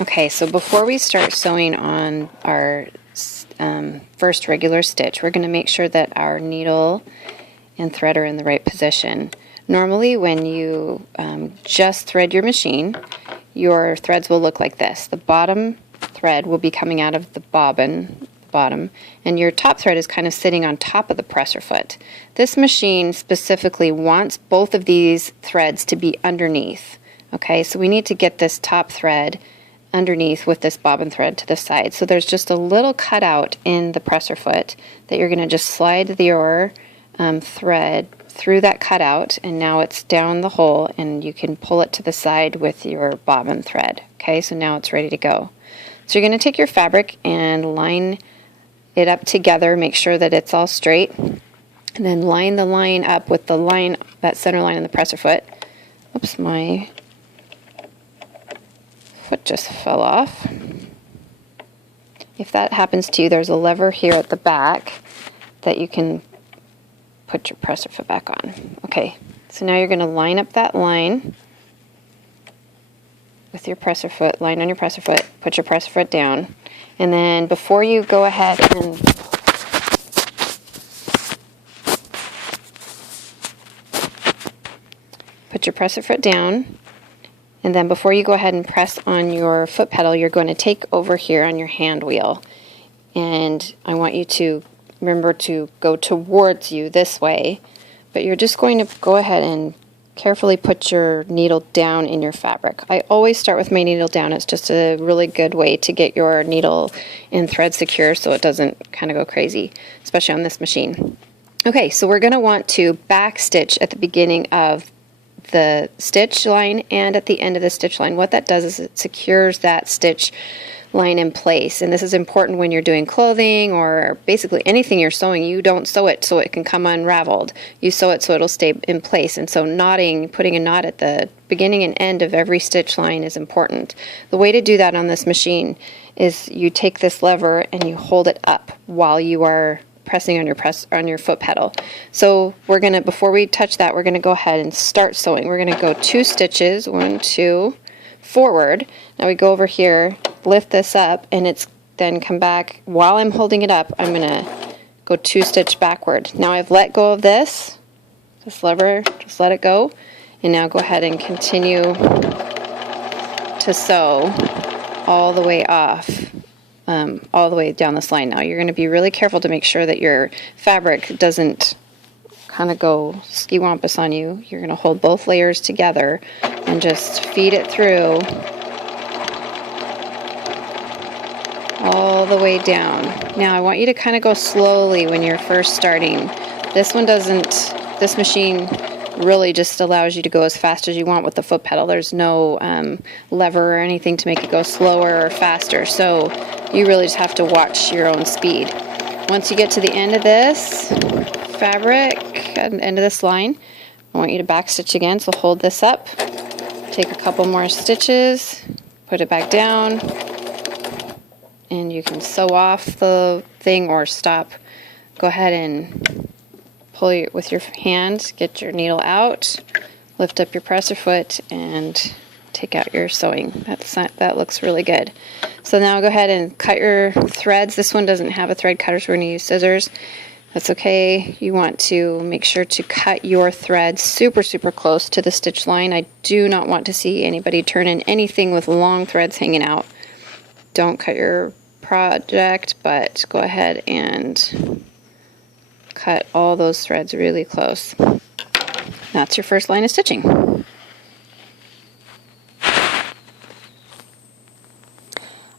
Okay, so before we start sewing on our first regular stitch, we're going to make sure that our needle and thread are in the right position. Normally when you just thread your machine, your threads will look like this. The bottom thread will be coming out of the bobbin, bottom, and your top thread is kind of sitting on top of the presser foot. This machine specifically wants both of these threads to be underneath. Okay, so we need to get this top thread underneath with this bobbin thread to the side. So there's just a little cutout in the presser foot that you're going to just slide your thread through that cutout, and now it's down the hole and you can pull it to the side with your bobbin thread. Okay, so now it's ready to go. So you're going to take your fabric and line it up together, make sure that it's all straight, and then line the line up with the line, that center line in the presser foot. Oops, my foot just fell off. If that happens to you, there's a lever here at the back that you can put your presser foot back on. Okay, so now you're going to line up that line with your presser foot, line on your presser foot, put your presser foot down, and then before you go ahead and put your presser foot down, and then before you go ahead and press on your foot pedal, you're going to take over here on your hand wheel, and I want you to remember to go towards you this way, but you're just going to go ahead and carefully put your needle down in your fabric. I always start with my needle down. It's just a really good way to get your needle and thread secure so it doesn't kind of go crazy, especially on this machine. Okay, so we're going to want to back stitch at the beginning of the stitch line and at the end of the stitch line. What that does is it secures that stitch line in place, and this is important when you're doing clothing or basically anything you're sewing. You don't sew it so it can come unraveled. You sew it so it'll stay in place, and so knotting, putting a knot at the beginning and end of every stitch line is important. The way to do that on this machine is you take this lever and you hold it up while you are pressing on your foot pedal. So we're gonna, before we touch that, we're gonna go ahead and start sewing. We're gonna go 2 stitches, 1, 2, forward. Now we go over here, lift this up, and it's then come back. While I'm holding it up, I'm gonna go 2 stitch backward. Now I've let go of this lever, just let it go, and now go ahead and continue to sew all the way off. All the way down this line. Now you're going to be really careful to make sure that your fabric doesn't kind of go ski-wampus on you. You're going to hold both layers together and just feed it through all the way down. Now I want you to kind of go slowly when you're first starting. This machine really just allows you to go as fast as you want with the foot pedal. There's no lever or anything to make it go slower or faster, so you really just have to watch your own speed. Once you get to the end of this fabric, at the end of this line, I want you to back stitch again, so hold this up, take a couple more stitches, put it back down, and you can sew off the thing or stop. Go ahead and pull with your hand, get your needle out, lift up your presser foot, and take out your sewing. That looks really good. So now go ahead and cut your threads. This one doesn't have a thread cutter, so we're going to use scissors. That's okay. You want to make sure to cut your threads super, super close to the stitch line. I do not want to see anybody turn in anything with long threads hanging out. Don't cut your project, but go ahead and cut all those threads really close. That's your first line of stitching.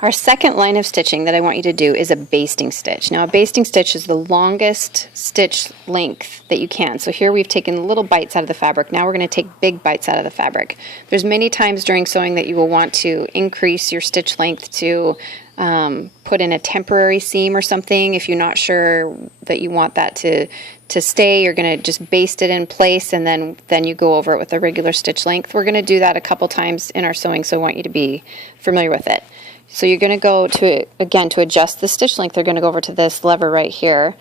Our second line of stitching that I want you to do is a basting stitch. Now a basting stitch is the longest stitch length that you can. So here we've taken little bites out of the fabric. Now we're going to take big bites out of the fabric. There's many times during sewing that you will want to increase your stitch length to put in a temporary seam or something. If you're not sure that you want that to stay, you're going to just baste it in place, and then you go over it with a regular stitch length. We're going to do that a couple times in our sewing, so I want you to be familiar with it. So you're going to go to, again, to adjust the stitch length, you're going to go over to this lever right here,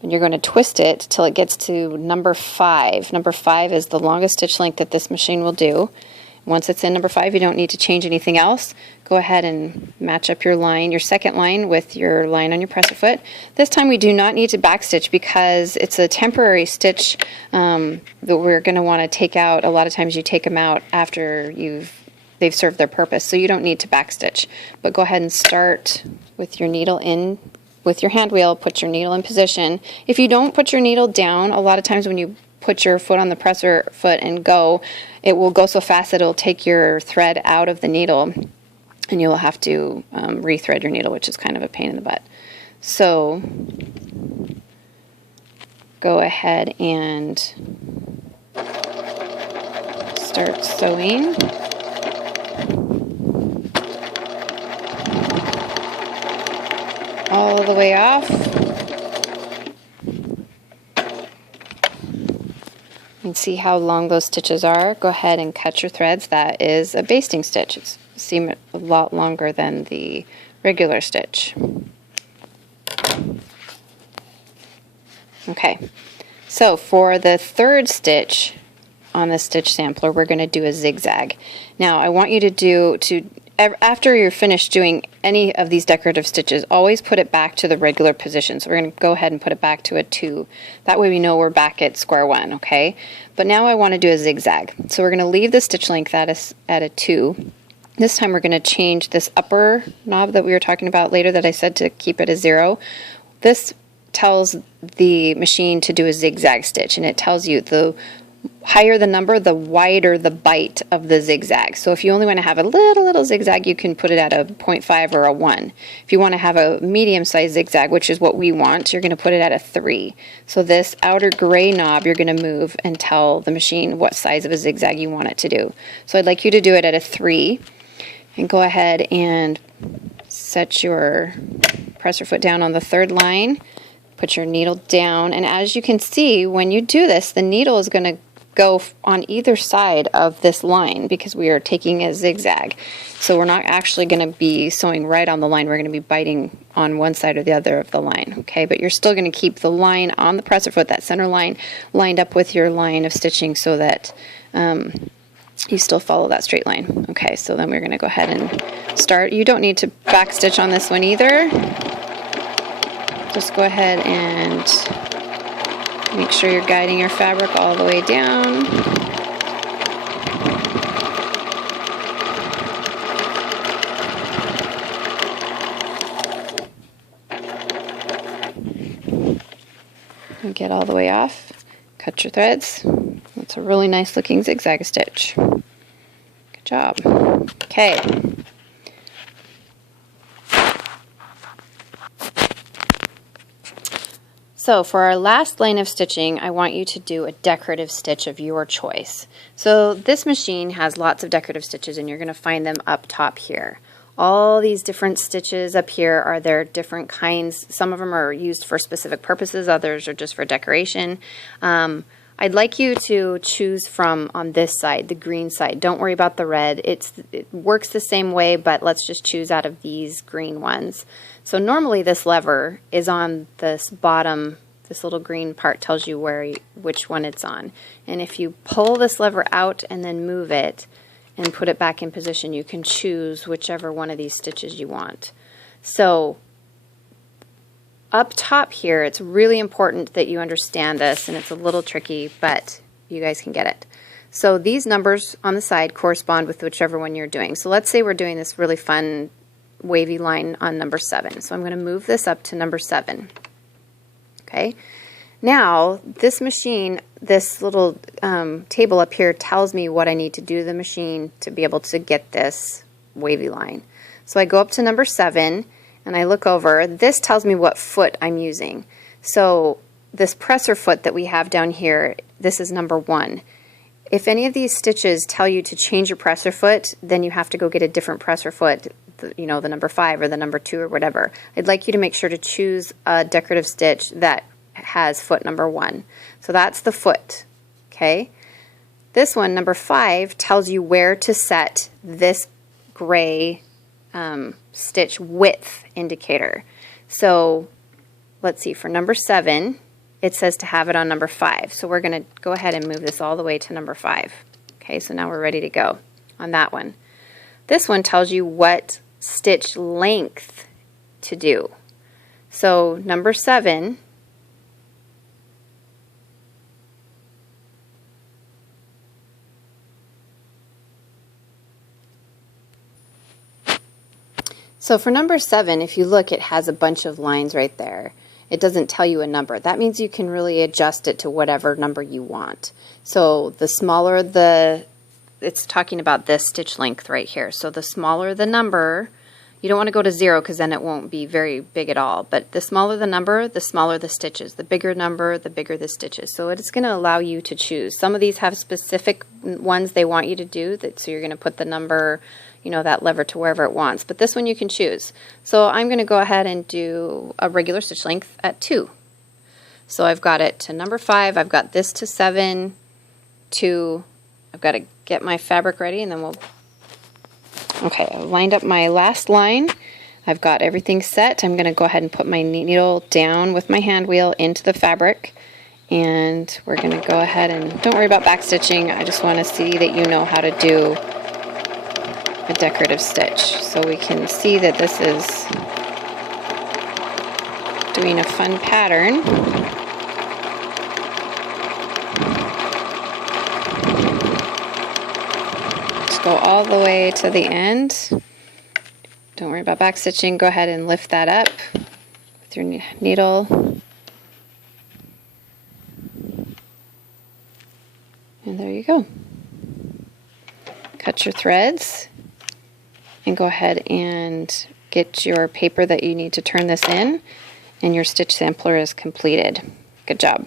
and you're going to twist it till it gets to number 5. Number 5 is the longest stitch length that this machine will do. Once it's in number 5, you don't need to change anything else. Go ahead and match up your line, your second line, with your line on your presser foot. This time we do not need to backstitch because it's a temporary stitch that we're going to want to take out. A lot of times you take them out after they've served their purpose, so you don't need to backstitch. But go ahead and start with your needle in, with your hand wheel, put your needle in position. If you don't put your needle down, a lot of times when you put your foot on the presser foot and go, it will go so fast that it'll take your thread out of the needle and you'll have to rethread your needle, which is kind of a pain in the butt. So go ahead and start sewing. All the way off. And see how long those stitches are. Go ahead and cut your threads. That is a basting stitch. It's seem a lot longer than the regular stitch. Okay, so for the third stitch on the stitch sampler, we're going to do a zigzag. Now I want you to after you're finished doing any of these decorative stitches, always put it back to the regular position. So we're going to go ahead and put it back to a 2. That way we know we're back at square one, okay? But now I want to do a zigzag. So we're going to leave the stitch length at a 2. This time we're going to change this upper knob that we were talking about later that I said to keep it a 0. This tells the machine to do a zigzag stitch, and it tells you the higher the number, the wider the bite of the zigzag. So if you only want to have a little zigzag, you can put it at a 0.5 or a 1. If you want to have a medium-sized zigzag, which is what we want, you're going to put it at a 3. So this outer gray knob, you're going to move and tell the machine what size of a zigzag you want it to do. So I'd like you to do it at a 3, and go ahead and set your presser foot down on the third line. Put your needle down, and as you can see, when you do this, the needle is going to go on either side of this line because we are taking a zigzag. So we're not actually going to be sewing right on the line. We're going to be biting on one side or the other of the line, okay? But you're still going to keep the line on the presser foot, that center line, lined up with your line of stitching so that you still follow that straight line. Okay, so then we're going to go ahead and start. You don't need to back stitch on this one either. Just go ahead and make sure you're guiding your fabric all the way down. And get all the way off. Cut your threads. That's a really nice looking zigzag stitch. Good job. Okay. So for our last line of stitching, I want you to do a decorative stitch of your choice. So this machine has lots of decorative stitches, and you're going to find them up top here. All these different stitches up here are their different kinds. Some of them are used for specific purposes, others are just for decoration. I'd like you to choose from on this side, the green side. Don't worry about the red. It works the same way, but let's just choose out of these green ones. So normally this lever is on this bottom, this little green part tells you which one it's on. And if you pull this lever out and then move it and put it back in position, you can choose whichever one of these stitches you want. So up top here, it's really important that you understand this, and it's a little tricky, but you guys can get it. So these numbers on the side correspond with whichever one you're doing. So let's say we're doing this really fun wavy line on number 7. So I'm going to move this up to number 7. Okay. Now this machine, this little table up here tells me what I need to do to the machine to be able to get this wavy line. So I go up to number 7 and I look over. This tells me what foot I'm using. So this presser foot that we have down here, this is number 1. If any of these stitches tell you to change your presser foot, then you have to go get a different presser foot, you know, the number 5 or the number 2 or whatever. I'd like you to make sure to choose a decorative stitch that has foot number 1. So that's the foot, okay? This one, number 5, tells you where to set this gray stitch width indicator. So let's see, for number 7, it says to have it on number 5. So we're going to go ahead and move this all the way to number 5. Okay, so now we're ready to go. on that one. This one tells you what stitch length to do. So number 7, so for number 7, if you look, it has a bunch of lines right there. It doesn't tell you a number. That means you can really adjust it to whatever number you want. So the smaller it's talking about this stitch length right here. So the smaller the number, you don't want to go to 0 because then it won't be very big at all. But the smaller the number, the smaller the stitches. The bigger number, the bigger the stitches. So it's going to allow you to choose. Some of these have specific ones they want you to do, so you're going to put the number, you know, that lever to wherever it wants. But this one you can choose. So I'm going to go ahead and do a regular stitch length at 2. So I've got it to number 5. I've got this to 7, 2. I've got to get my fabric ready, and then we'll... Okay, I've lined up my last line. I've got everything set. I'm going to go ahead and put my needle down with my hand wheel into the fabric, and we're going to go ahead and don't worry about back stitching. I just want to see that you know how to do a decorative stitch, so we can see that this is doing a fun pattern. Just go all the way to the end. Don't worry about back stitching. Go ahead and lift that up with your needle. And there you go. Cut your threads and go ahead and get your paper that you need to turn this in, and your stitch sampler is completed. Good job.